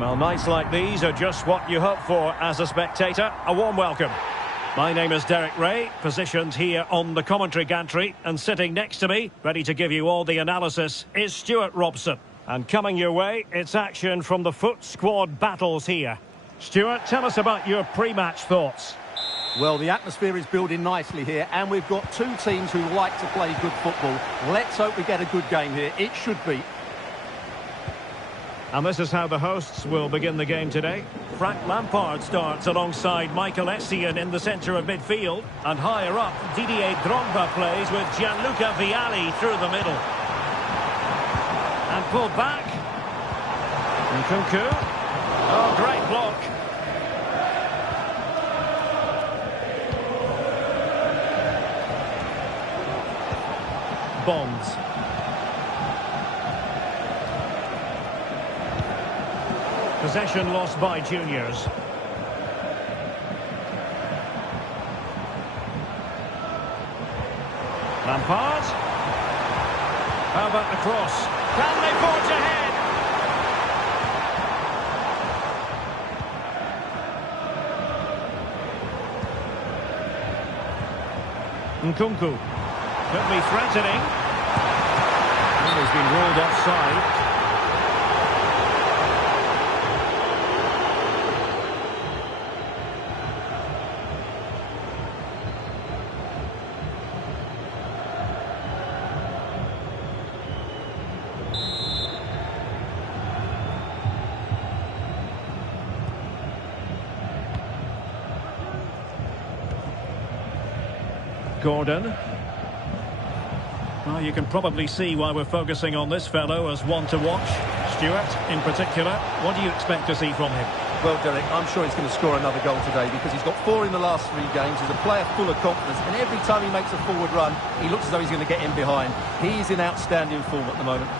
Well, nights like these are just what you hope for as a spectator. A warm welcome. My name is Derek Ray, positioned here on the commentary gantry, and sitting next to me, ready to give you all the analysis, is Stuart Robson. And coming your way, it's action from the foot squad battles here. Stuart, tell us about your pre-match thoughts. Well, the atmosphere is building nicely here, and we've got two teams who like to play good football. Let's hope we get a good game here. It should be. And this is how the hosts will begin the game today. Frank Lampard starts alongside Michael Essien in the centre of midfield. And higher up, Didier Drogba plays with Gianluca Vialli through the middle. And pulled back. Nkunku. Oh, great block. Bonds. Possession lost by juniors. Lampard. How about the cross? Can they forge ahead? Nkunku. Could be threatening. And he's been ruled offside. Gordon. Well, you can probably see why we're focusing on this fellow as one to watch. Stuart, in particular, what do you expect to see from him? Well, Derek, I'm sure he's going to score another goal today because he's got 4 in the last 3 games. He's a player full of confidence, and every time he makes a forward run, he looks as though he's going to get in behind. He's in outstanding form at the moment.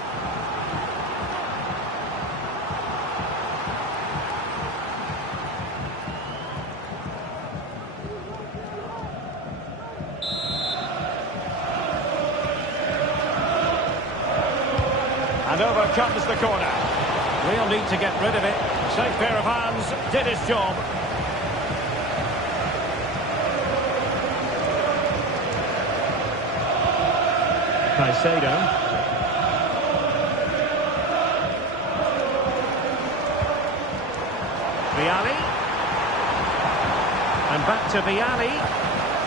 And over comes the corner. Real need to get rid of it. Safe pair of hands, did his job. Caicedo. Vialli. And back to Vialli.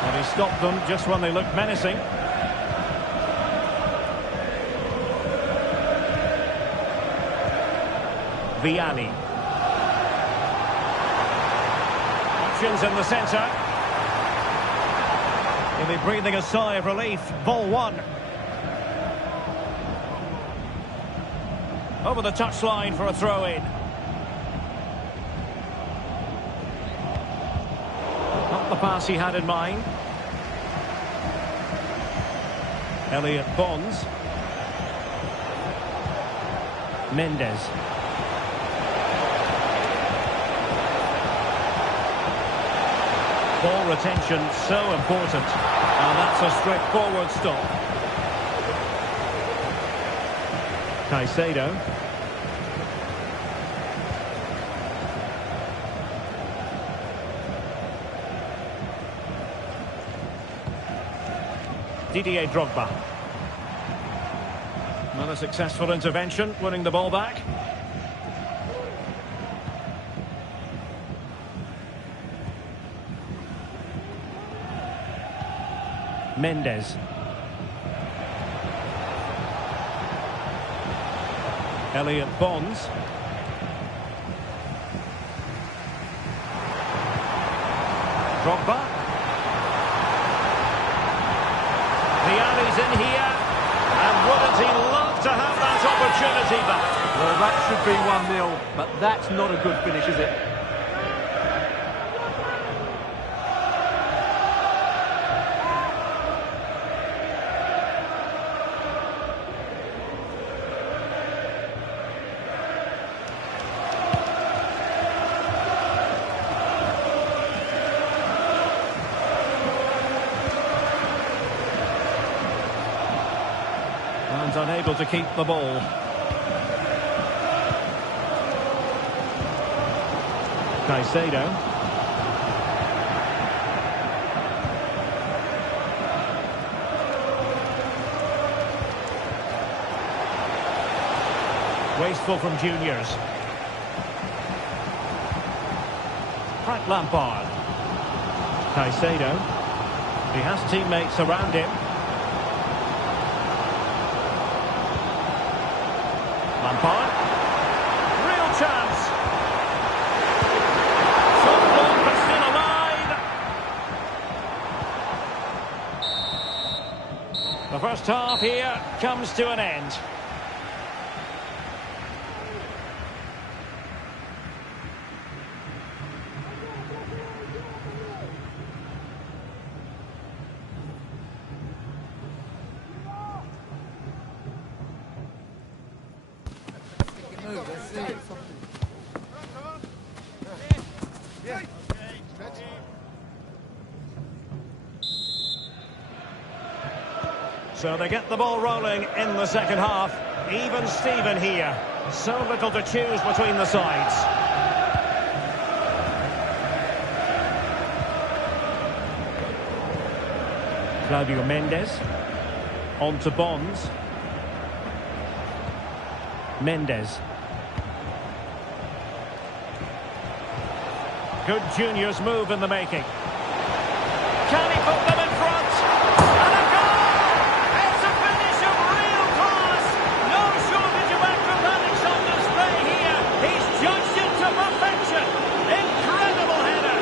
And he stopped them just when they looked menacing. Vialli. Options in the centre. He'll be breathing a sigh of relief. Ball one. Over the touchline for a throw-in. Not the pass he had in mind. Elliot Bonds. Mendes. Ball retention so important, and that's a straightforward stop. Caicedo. Didier Drogba. Another successful intervention, winning the ball back. Mendes. Elliot Bonds. Drogba. Vialli's in here. And wouldn't he love to have that opportunity back? Well, that should be 1-0, but that's not a good finish, is it? And unable to keep the ball. Caicedo. Wasteful from juniors. Frank Lampard. Caicedo. He has teammates around him. Lampard. Real chance. Shot blocked but still alive. The first half here comes to an end. So they get the ball rolling in the second half. Even Steven here. So little to choose between the sides. Claudio Mendes. On to Bonds. Mendes. Good juniors move in the making. Can he put them in front? And a goal! It's a finish of real class. No shortage of acrobatics on display here. He's judged it to perfection. Incredible header.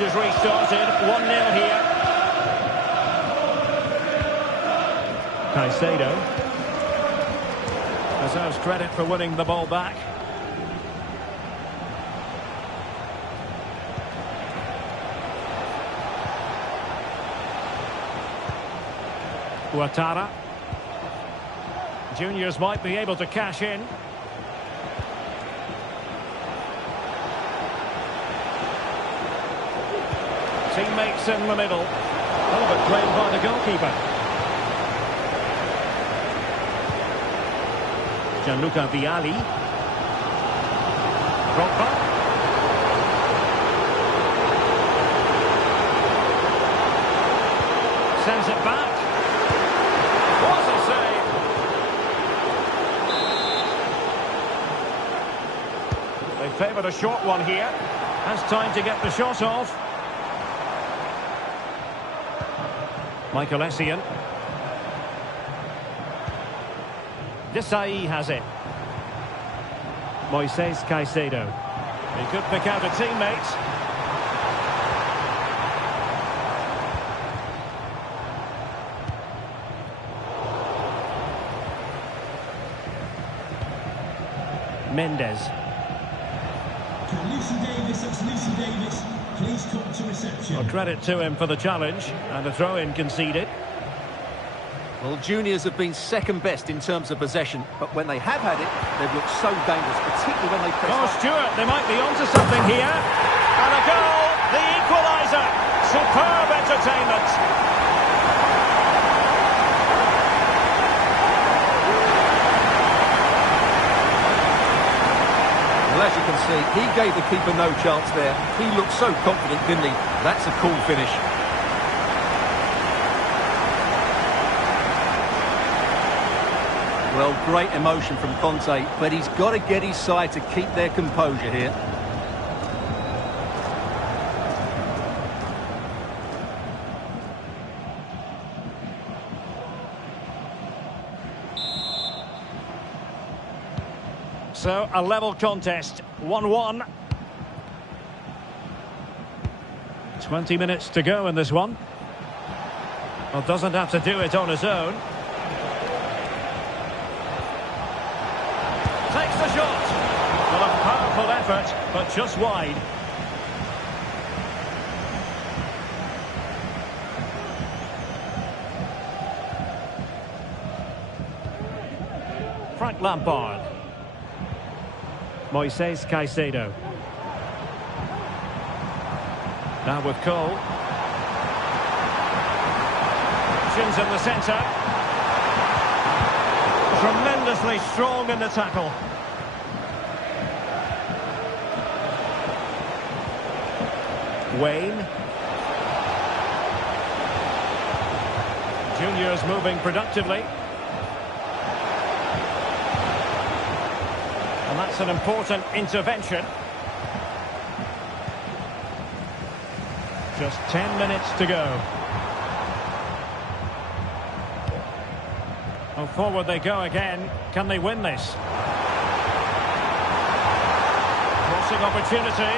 Is restarted, 1-0 here. Caicedo deserves credit for winning the ball back. Ouattara. Juniors might be able to cash in. Teammates in the middle. Oh, but claimed by the goalkeeper. Gianluca Vialli. Drogba. Sends it back. What a save. They favoured a short one here. Has time to get the shot off. Michael Essien. Desai has it. Moises Caicedo. He could pick out a teammate. Mendes. Lucy Davis, that's Lucy Davis. Please come to reception. Well, credit to him for the challenge and a throw-in conceded. Well, juniors have been second best in terms of possession, but when they have had it, they've looked so dangerous, particularly when they press. Oh, Stewart, they might be onto something here. And a goal, the equaliser. Superb entertainment. Well, as you can see, he gave the keeper no chance there. He looked so confident, didn't he? That's a cool finish. Well, great emotion from Conte, but he's got to get his side to keep their composure here. So, a level contest, 1-1. 20 minutes to go in this one. Well, doesn't have to do it on his own. Takes the shot. Well, a powerful effort, but just wide. Frank Lampard. Moises Caicedo. Now with Cole. Options in the centre. Tremendously strong in the tackle. Wayne. Junior's moving productively. And that's an important intervention. Just 10 minutes to go. Well, forward they go again. Can they win this? Crossing opportunity.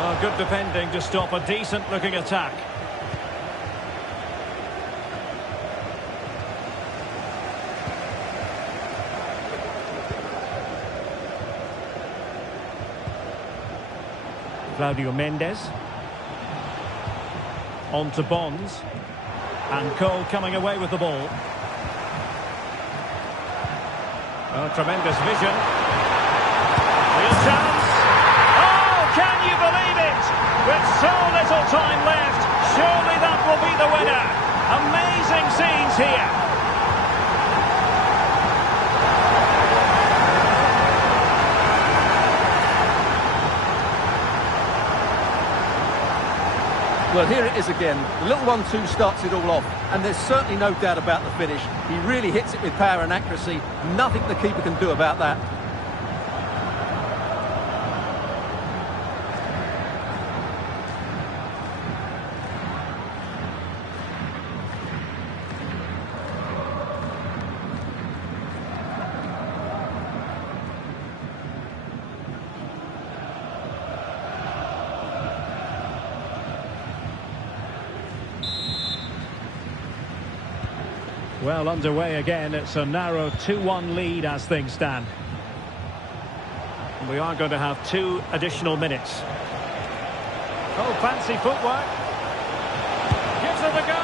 Oh, good defending to stop a decent-looking attack. Claudio Mendes. On to Bonds. And Cole coming away with the ball. Oh, tremendous vision. Real chance. Oh, can you believe it? With so little time left, surely that will be the winner. Amazing scenes here. Well, here it is again. The little 1-2 starts it all off, and there's certainly no doubt about the finish. He really hits it with power and accuracy. Nothing the keeper can do about that. Well, underway again. It's a narrow 2-1 lead as things stand. We are going to have 2 additional minutes. Oh, fancy footwork. Gives it a go.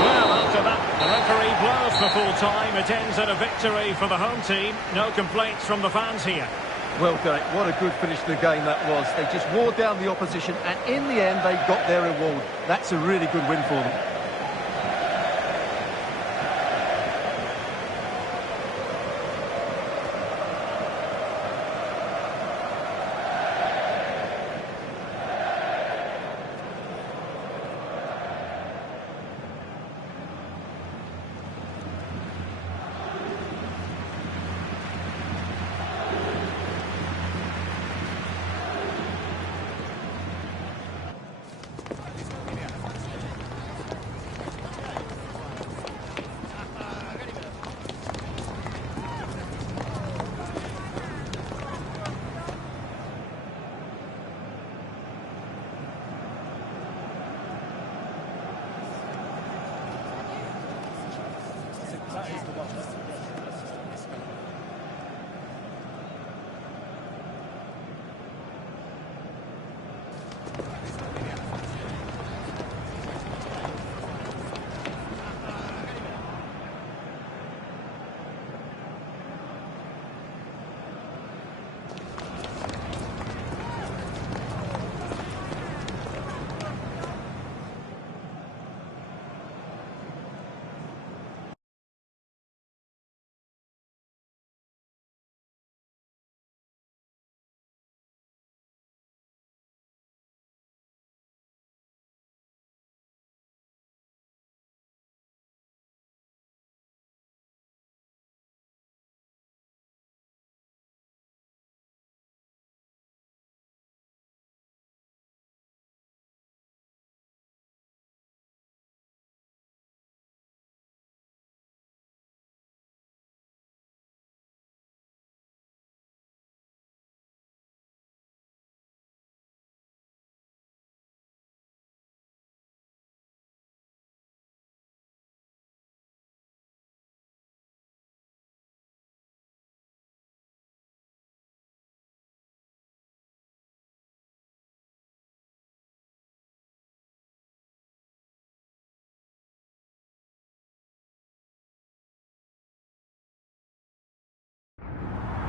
Well, after that, the referee blows for full time. It ends in a victory for the home team. No complaints from the fans here. Well, Derek, what a good finish to the game that was. They just wore down the opposition, and in the end, they got their reward. That's a really good win for them.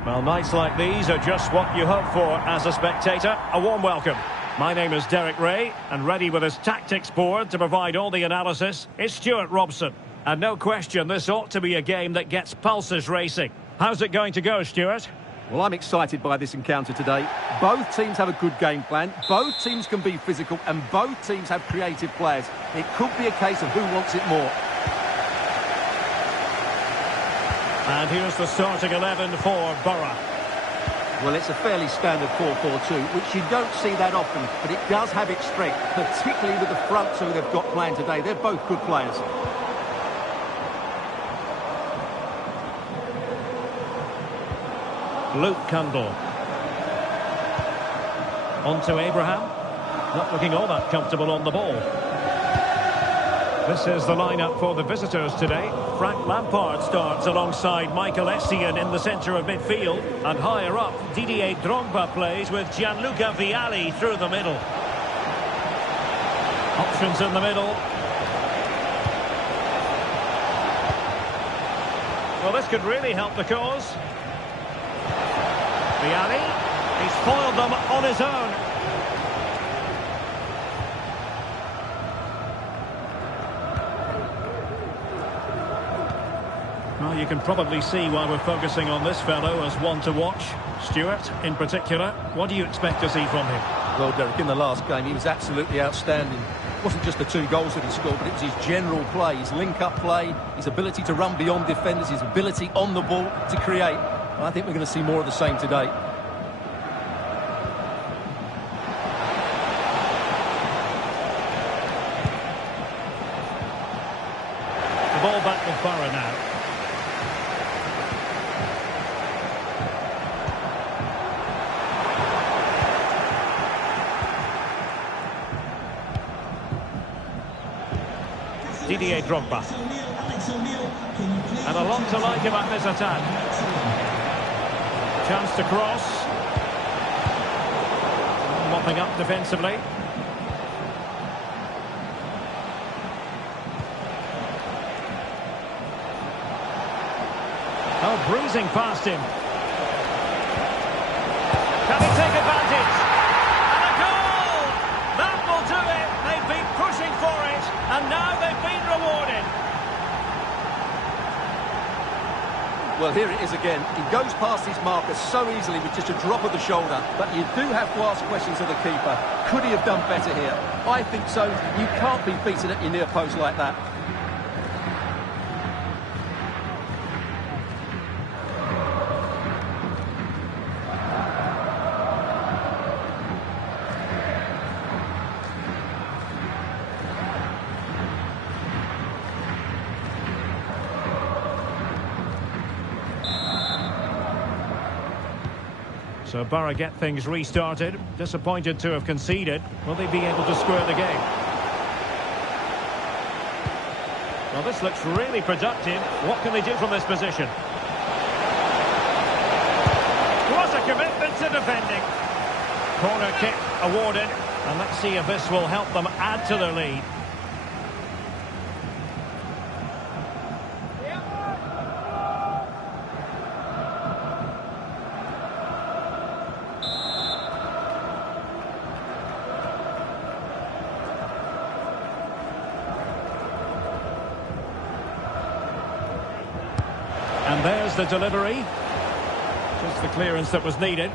Well, nights like these are just what you hope for as a spectator. A warm welcome. My name is Derek Ray, and ready with his tactics board to provide all the analysis is Stuart Robson. And no question, this ought to be a game that gets pulses racing. How's it going to go, Stuart? Well, I'm excited by this encounter today. Both teams have a good game plan, both teams can be physical, and both teams have creative players. It could be a case of who wants it more. And here's the starting 11 for Borough. Well, it's a fairly standard 4-4-2, which you don't see that often, but it does have its strength, particularly with the front two they've got playing today. They're both good players. Luke Cundle. On to Abraham. Not looking all that comfortable on the ball. This is the lineup for the visitors today. Frank Lampard starts alongside Michael Essien in the centre of midfield. And higher up, Didier Drogba plays with Gianluca Vialli through the middle. Options in the middle. Well, this could really help the cause. Vialli, he's foiled them on his own. Well, you can probably see why we're focusing on this fellow as one to watch. Stuart, in particular, what do you expect to see from him? Well, Derek, in the last game, he was absolutely outstanding. It wasn't just the 2 goals that he scored, but it was his general play, his link-up play, his ability to run beyond defenders, his ability on the ball to create. I think we're going to see more of the same today. The ball back with Borough now. Didier Drogba. And a lot to like about this attack. Chance to cross. Mopping up defensively. Oh, bruising past him. Can he take advantage? And a goal! That will do it. They've been pushing for it, and now they've been rewarded. Well, here it is again. He goes past his marker so easily with just a drop of the shoulder. But you do have to ask questions of the keeper. Could he have done better here? I think so. You can't be beaten at your near post like that. So Borough get things restarted. Disappointed to have conceded. Will they be able to square the game? Well, this looks really productive. What can they do from this position? What a commitment to defending. Corner kick awarded. And let's see if this will help them add to their lead. And there's the delivery. Just the clearance that was needed.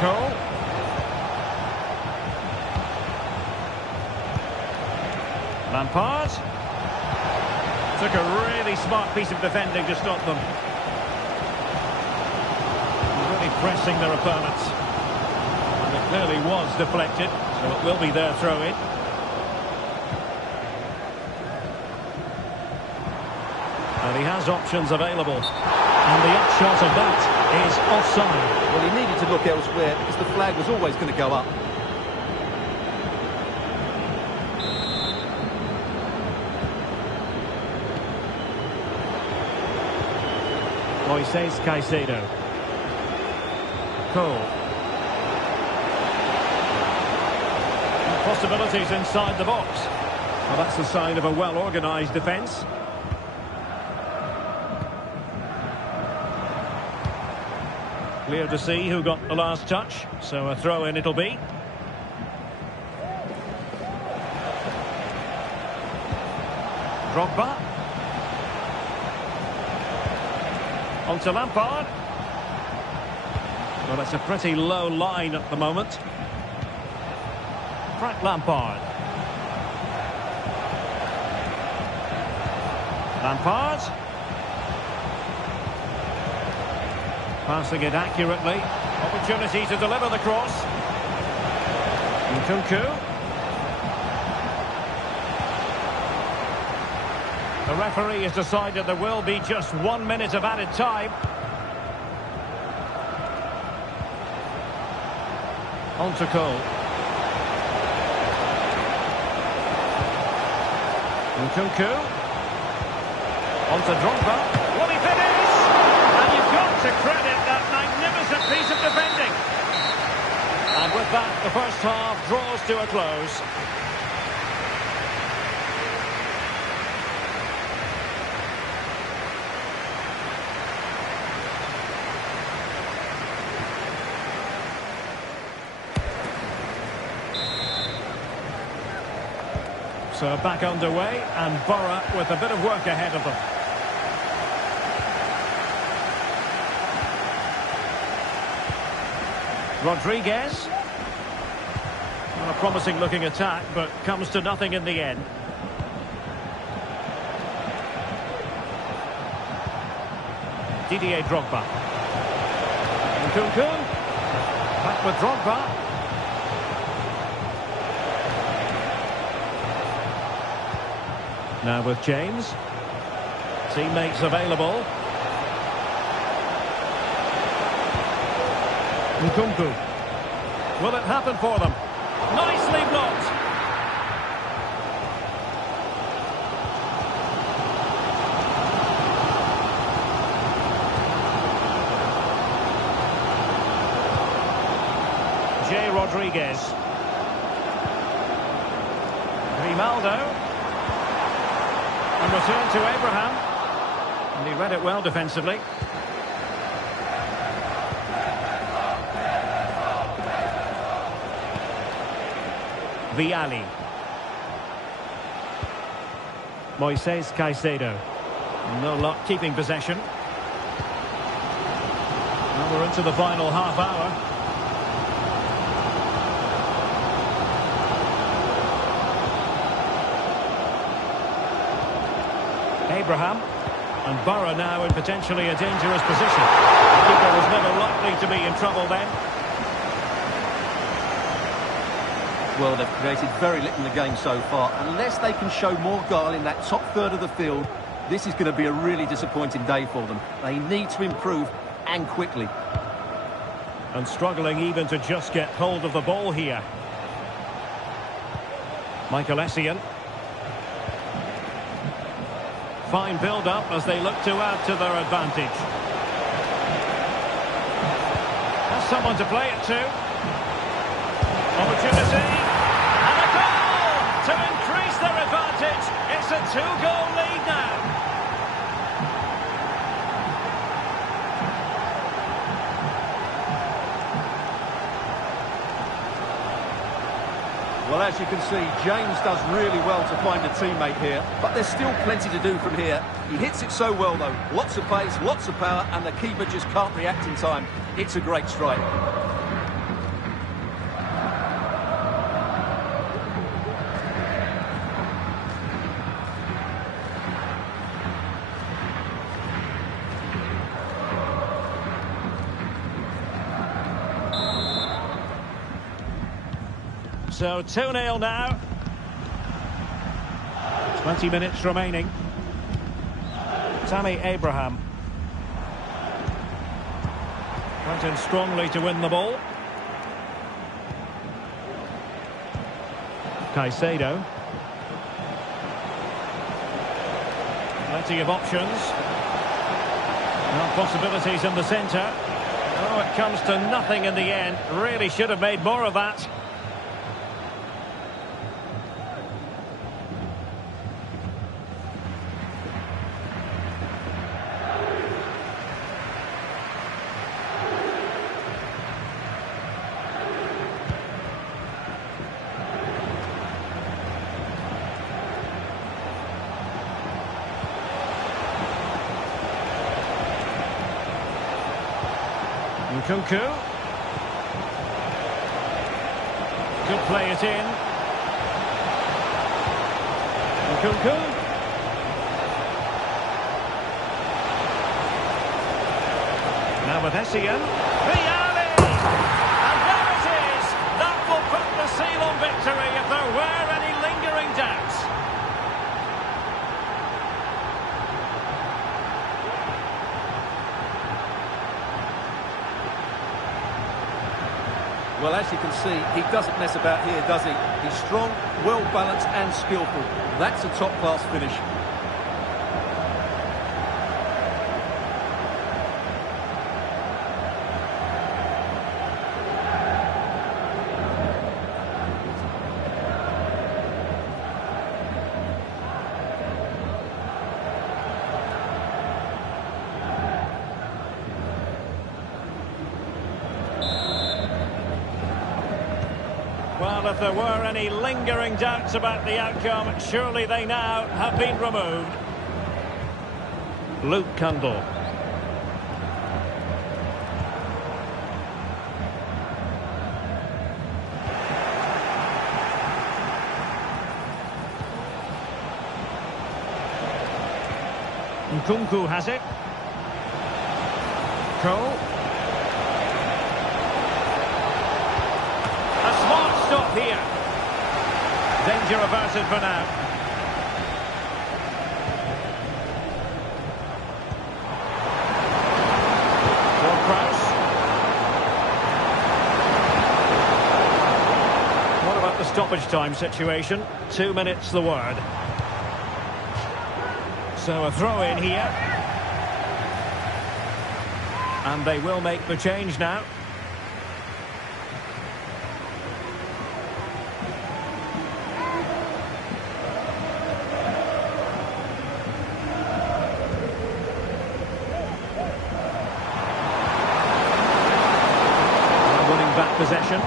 Cole. Lampard. Took a really smart piece of defending to stop them. Really pressing their opponents. And it clearly was deflected. So it will be their throw-in. And he has options available. And the upshot of that is offside. Well, he needed to look elsewhere because the flag was always going to go up. Moises Caicedo. Cole. Possibilities inside the box. Well, that's the sign of a well-organised defence. Clear to see who got the last touch, so a throw-in it'll be. Drogba. On to Lampard. Well, it's a pretty low line at the moment. Frank Lampard. Lampard. Passing it accurately. Opportunity to deliver the cross. Nkunku. The referee has decided there will be just 1 minute of added time. On to Cole. Nkunku. On to Drogba. Will he finish? And you've got to credit that magnificent piece of defending. And with that, the first half draws to a close. So back underway, and Borough with a bit of work ahead of them. Rodriguez. Well, a promising looking attack, but comes to nothing in the end. Didier Drogba. Nkunku. Back with Drogba. Now with James. Teammates available. Nkunku. Will it happen for them? Nicely blocked. Rodriguez. Grimaldo. And return to Abraham. And he read it well defensively. Vialli. Moises Caicedo. No luck keeping possession. Now we're into the final half hour. Abraham. And Borough now in potentially a dangerous position. The keeper was never likely to be in trouble then. Well, they've created very little in the game so far. Unless they can show more guile in that top third of the field, this is going to be a really disappointing day for them. They need to improve, and quickly. And struggling even to just get hold of the ball here. Michael Essien. Fine build-up as they look to add to their advantage. Has someone to play it to. Opportunity. And a goal to increase their advantage. It's a two-goal lead now. Well, as you can see, James does really well to find a teammate here, but there's still plenty to do from here. He hits it so well, though. Lots of pace, lots of power, and the keeper just can't react in time. It's a great strike. So 2-0 now. 20 minutes remaining. Tammy Abraham. Went in strongly to win the ball. Caicedo. Plenty of options. Well, possibilities in the centre. Oh, it comes to nothing in the end. Really should have made more of that. Nkunku. Could play it in. Nkunku. Now with Essien. Viali! And there it is! That will put the seal on victory if there were any lingering doubts. Well, as you can see, he doesn't mess about here, does he? He's strong, well-balanced and skillful. That's a top-class finish. Well, if there were any lingering doubts about the outcome, surely they now have been removed. Luke Cundle. Nkunku has it. Cole. A smart stop here. Danger averted for now. Ward-Prowse. What about the stoppage time situation? 2 minutes the word. So a throw in here. And they will make the change now. Back possession.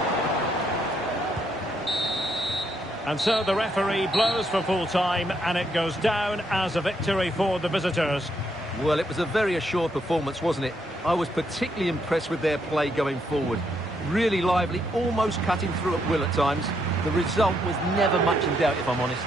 And so the referee blows for full time and it goes down as a victory for the visitors. Well, it was a very assured performance, wasn't it? I was particularly impressed with their play going forward. Really lively, almost cutting through at will at times. The result was never much in doubt, if I'm honest.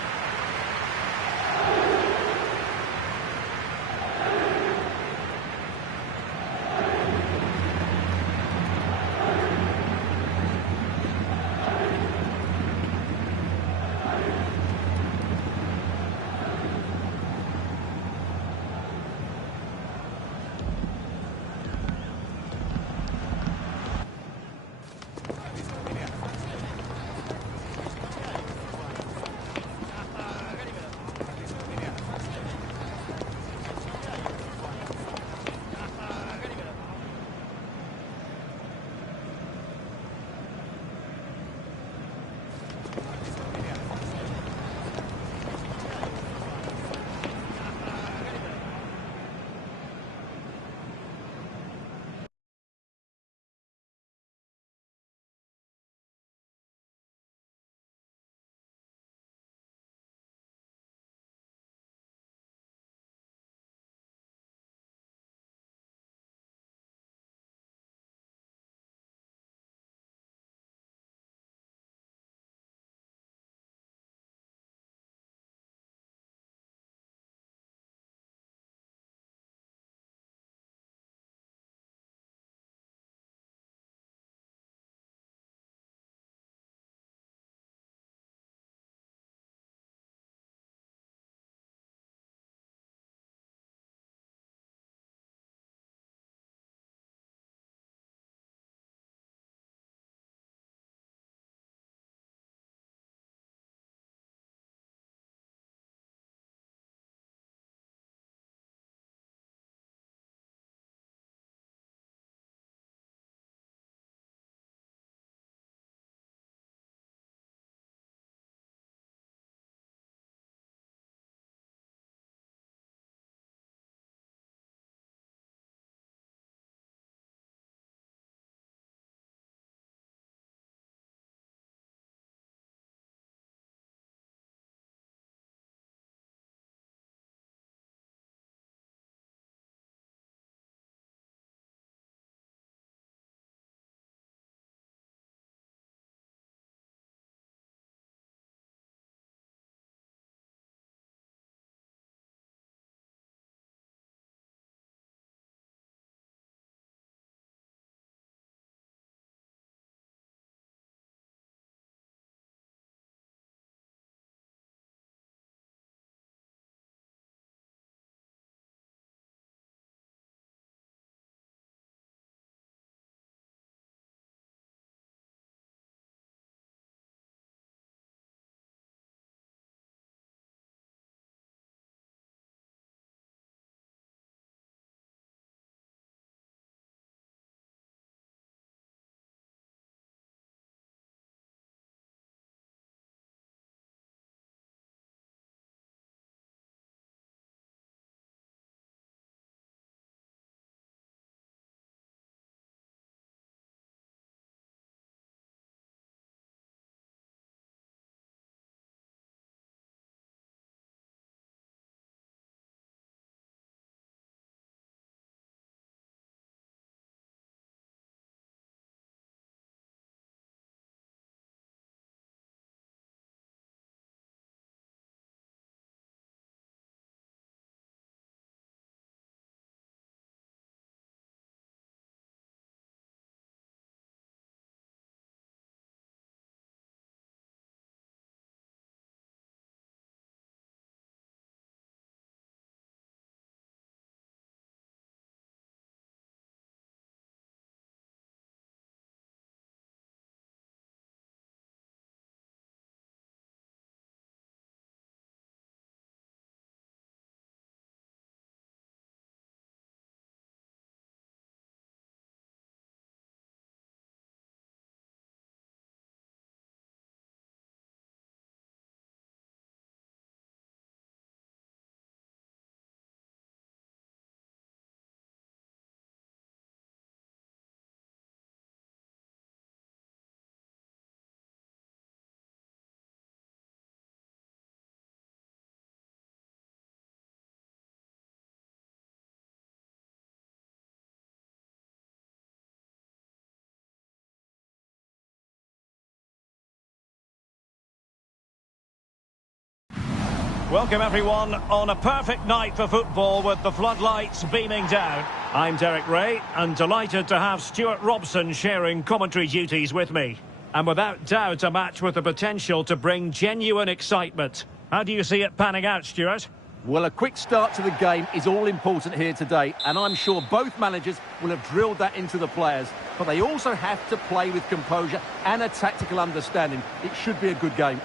Welcome everyone on a perfect night for football with the floodlights beaming down. I'm Derek Ray and delighted to have Stuart Robson sharing commentary duties with me. And without doubt a match with the potential to bring genuine excitement. How do you see it panning out, Stuart? Well, a quick start to the game is all important here today, and I'm sure both managers will have drilled that into the players. But they also have to play with composure and a tactical understanding. It should be a good game.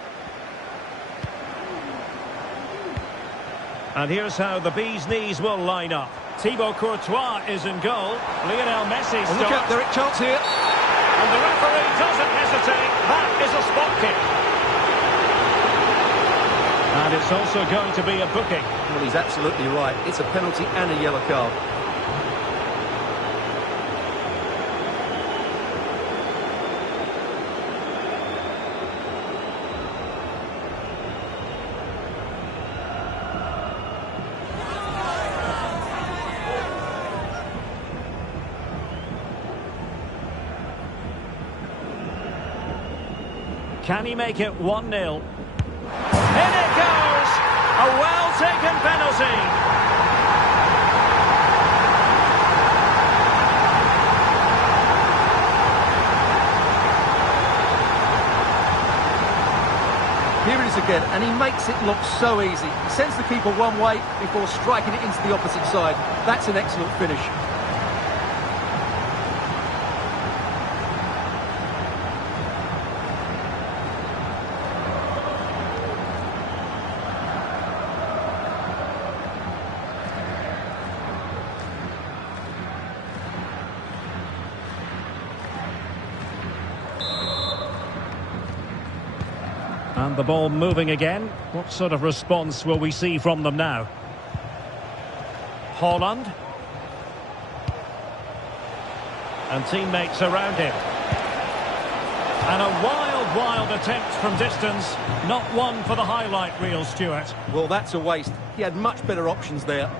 And here's how the bee's knees will line up. Thibaut Courtois is in goal. Lionel Messi starts. Look out, there is chance here. And the referee doesn't hesitate. That is a spot kick. And it's also going to be a booking. Well, he's absolutely right. It's a penalty and a yellow card. Can he make it 1-0? In it goes! A well-taken penalty. Here it is again, and he makes it look so easy. He sends the keeper one way before striking it into the opposite side. That's an excellent finish. And the ball moving again. What sort of response will we see from them now? Haaland. And teammates around him. And a wild attempt from distance. Not one for the highlight reel, Stuart. Well, that's a waste. He had much better options there.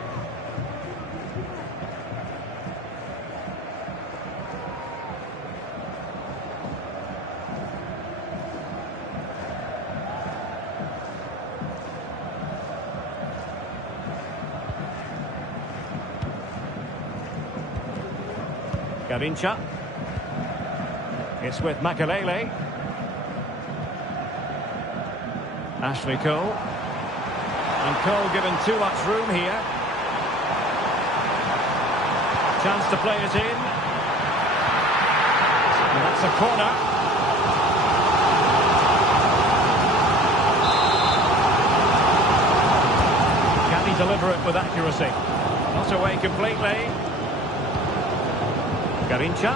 Garincha. It's with Makelele. Ashley Cole. And Cole given too much room here. Chance to play it in. And that's a corner. Can he deliver it with accuracy? Not away completely. Garincha.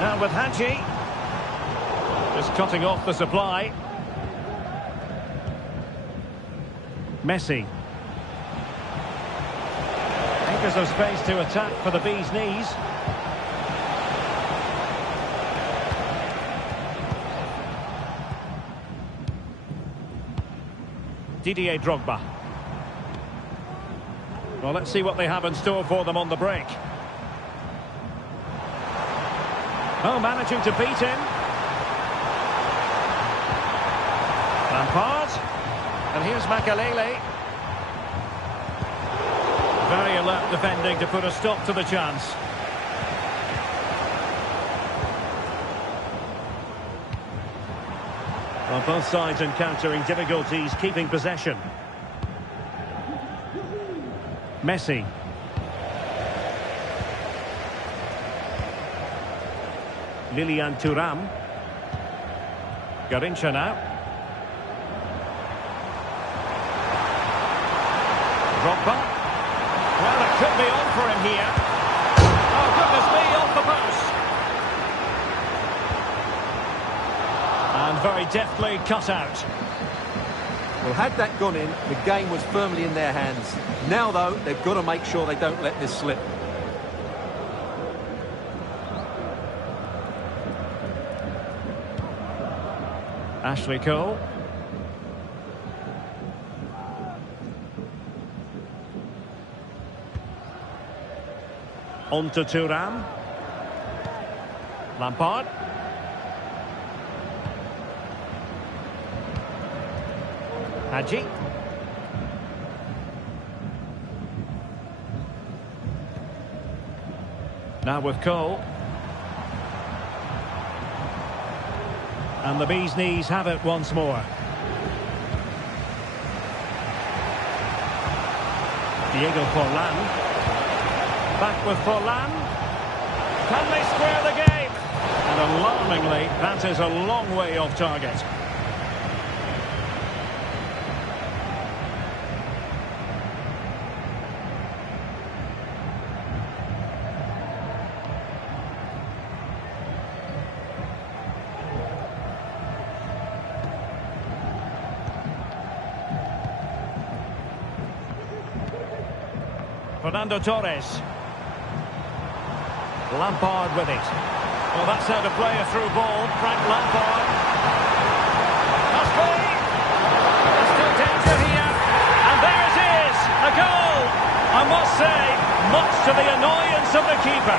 Now with Hadji. Just cutting off the supply. Messi. Acres of space to attack for the bee's knees. Didier Drogba. Well, let's see what they have in store for them on the break. Oh, managing to beat him. Lampard. And here's Makelele. Very alert defending to put a stop to the chance. Well, both sides encountering difficulties keeping possession. Messi. Lilian Thuram. Garincha now. Drogba. Well, it could be on for him here. Oh, goodness me, off the post. And very deftly cut out. Well, had that gone in, the game was firmly in their hands. Now, though, they've got to make sure they don't let this slip. Ashley Cole. On to Thuram. Lampard. Hadji. Now with Cole. And the bee's knees have it once more. Diego Forlan. Back with Forlan. Can they square the game? And alarmingly, that is a long way off target. Fernando Torres. Lampard with it. Well, that's how to play a through ball. Frank Lampard. Must be. There's still danger here. And there it is. A goal. I must say, much to the annoyance of the keeper.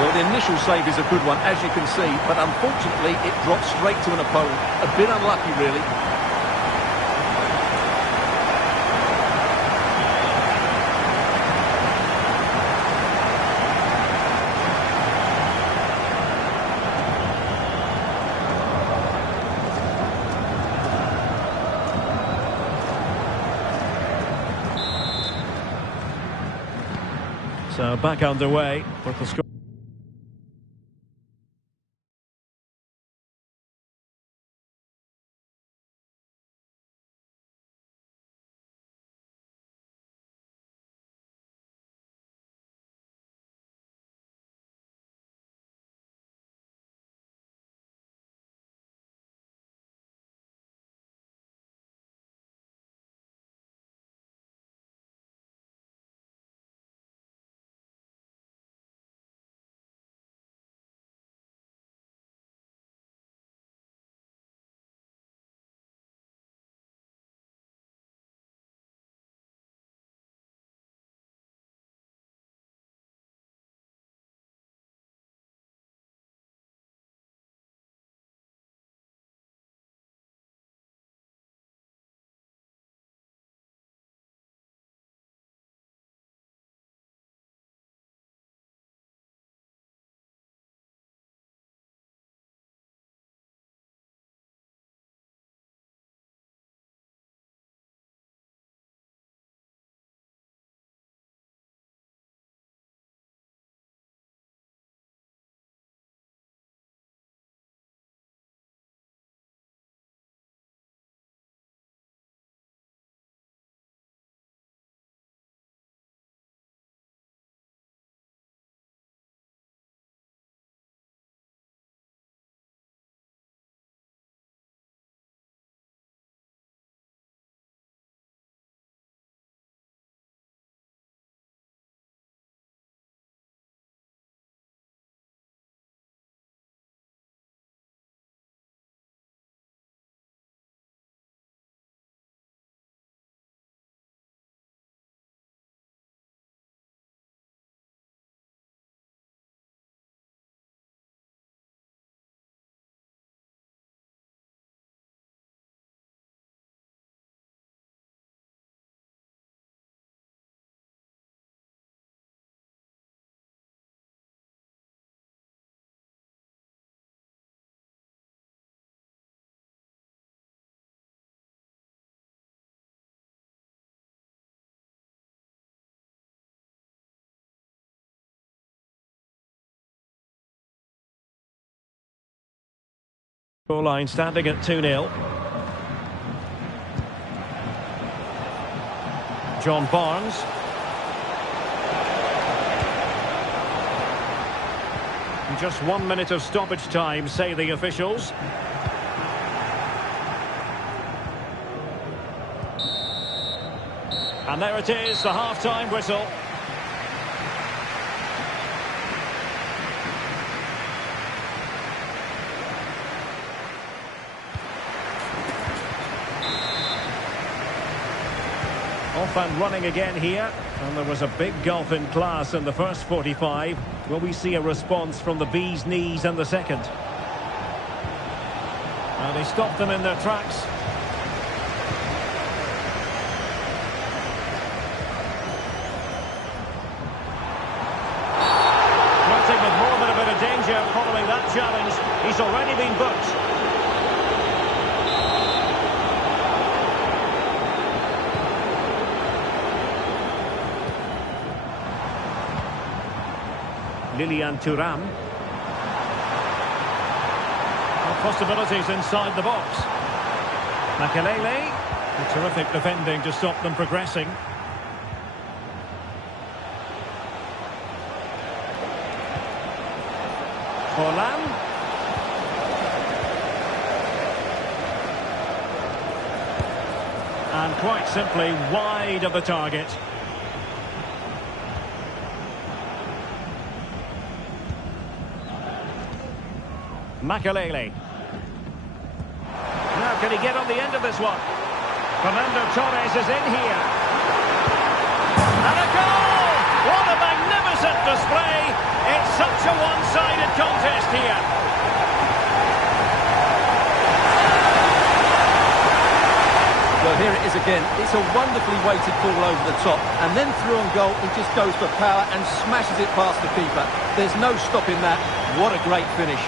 Well, the initial save is a good one, as you can see, but unfortunately it dropped straight to an opponent. A bit unlucky, really. So back underway with the score. Scoreline standing at 2-0. John Barnes. Just 1 minute of stoppage time, say the officials. And there it is, the half-time whistle. Off and running again here, and there was a big gulf in class in the first 45. Will we see a response from the bee's knees in the second? And he stopped them in their tracks. following that challenge. He's already been booked. Lilian Thuram. Possibilities inside the box. Makelele. Terrific defending to stop them progressing. Forlan. And quite simply wide of the target. Makelele. Now can he get on the end of this one? Fernando Torres is in here. And a goal! What a magnificent display! It's such a one-sided contest here. Well, here it is again. It's a wonderfully weighted ball over the top. And then through on goal, he just goes for power and smashes it past the keeper. There's no stopping that. What a great finish.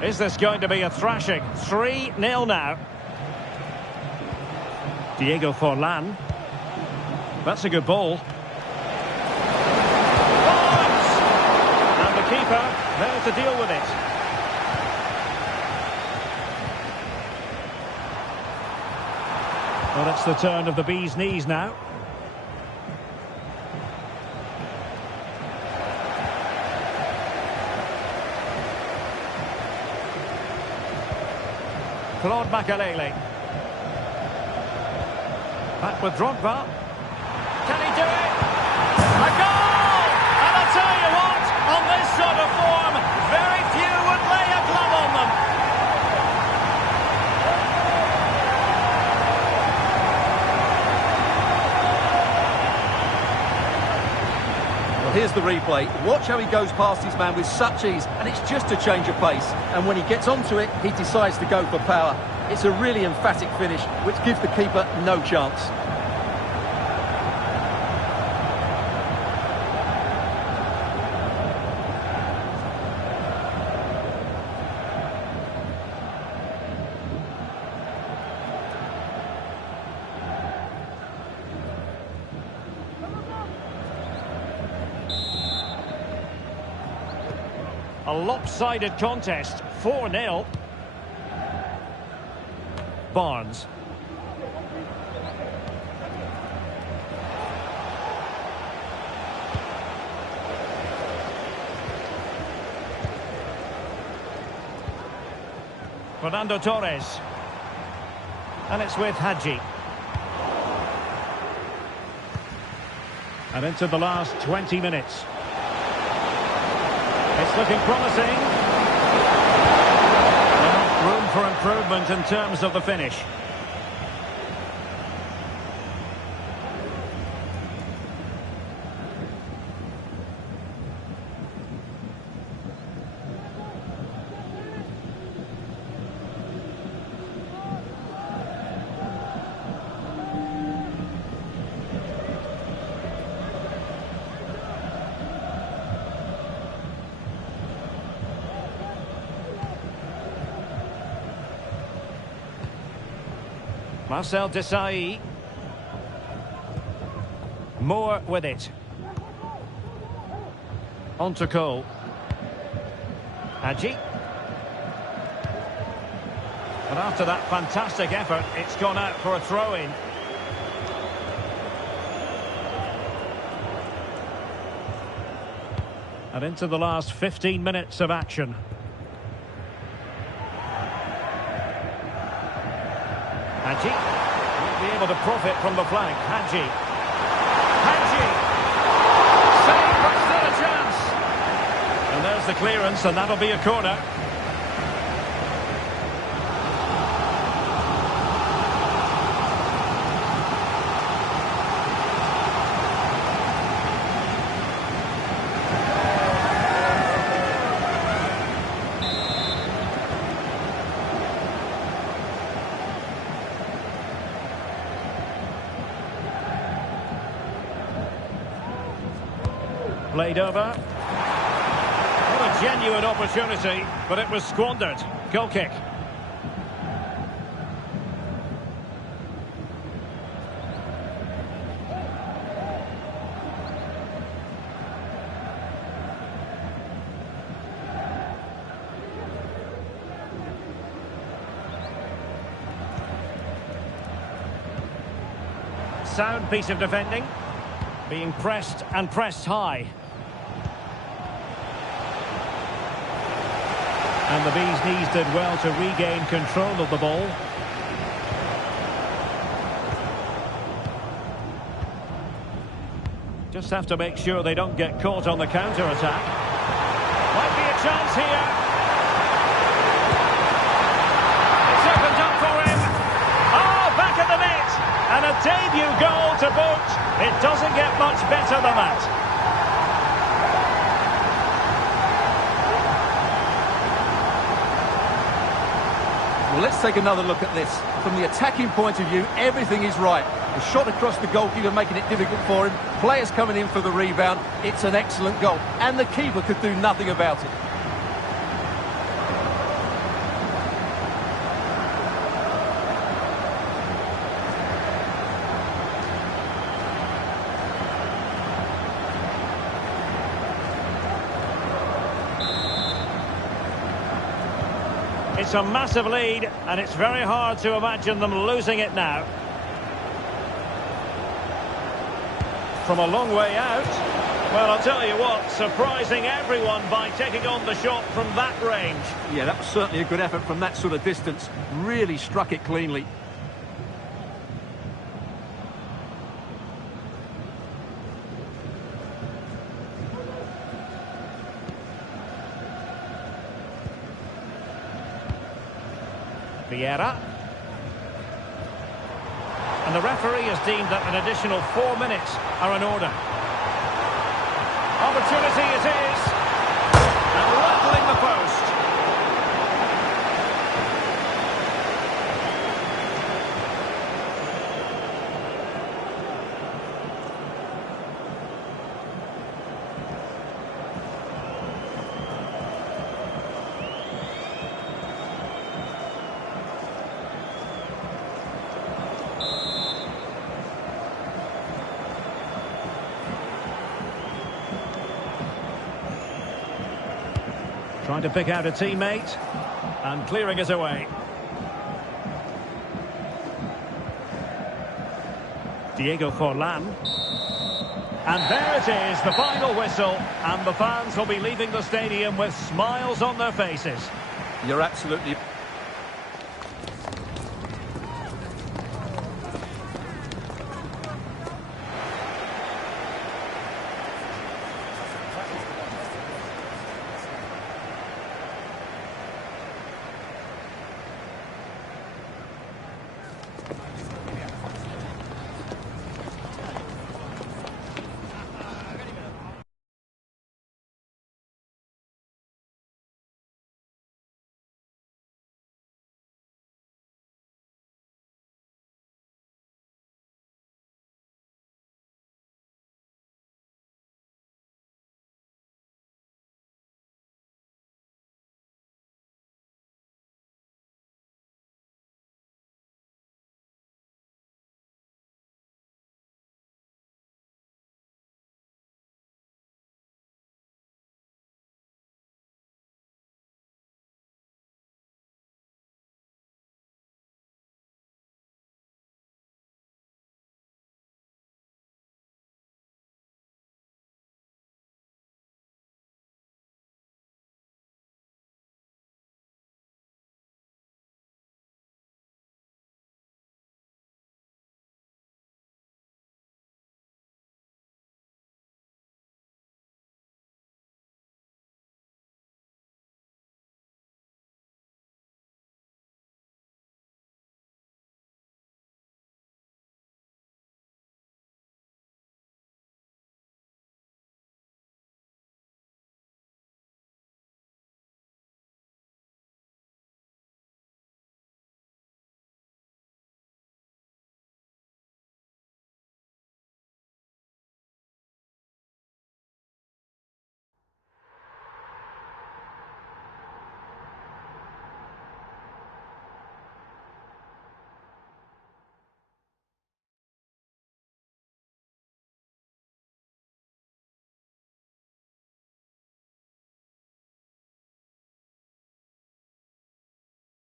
Is this going to be a thrashing? 3-0 now. Diego Forlan. That's a good ball. Barnes! And the keeper there to deal with it. Well, it's the turn of the bee's knees now. Claude Makelele. Back with Drogba. Can he do it? A goal! And I'll tell you what, on this sort of form, very few would lay a glove on them. Well, here's the replay. Watch how he goes past his man with such ease, and it's just a change of pace. And when he gets onto it, he decides to go for power. It's a really emphatic finish, which gives the keeper no chance. A lopsided contest, 4-0. Barnes. Fernando Torres. And it's with Hadji. And into the last 20 minutes. It's looking promising. Room for improvement in terms of the finish. Marcel Desailly. Moore with it. On to Cole. Hadji. And after that fantastic effort, it's gone out for a throw-in. And into the last 15 minutes of action. Hadji won't be able to profit from the flank. Hadji. Hadji. Save, but still a chance. And there's the clearance, and that'll be a corner. Played over. What a genuine opportunity, but it was squandered. Goal kick. Sound piece of defending. Being pressed and pressed high. And the bees knees did well to regain control of the ball. Just have to make sure they don't get caught on the counter-attack. Might be a chance here. It's opened up for him. Oh, back at the net. And a debut goal to boot. It doesn't get much better than that. Well, let's take another look at this. From the attacking point of view, everything is right. The shot across the goalkeeper making it difficult for him. Players coming in for the rebound. It's an excellent goal. And the keeper could do nothing about it. It's a massive lead, and it's very hard to imagine them losing it now. From a long way out. Well, I'll tell you what, surprising everyone by taking on the shot from that range. Yeah, that was certainly a good effort from that sort of distance. Really struck it cleanly. Vieira. And the referee has deemed that an additional 4 minutes are in order. Opportunity it is. And rattling the post. Trying to pick out a teammate and clearing it away. Diego Forlan. And there it is, the final whistle. And the fans will be leaving the stadium with smiles on their faces. You're absolutely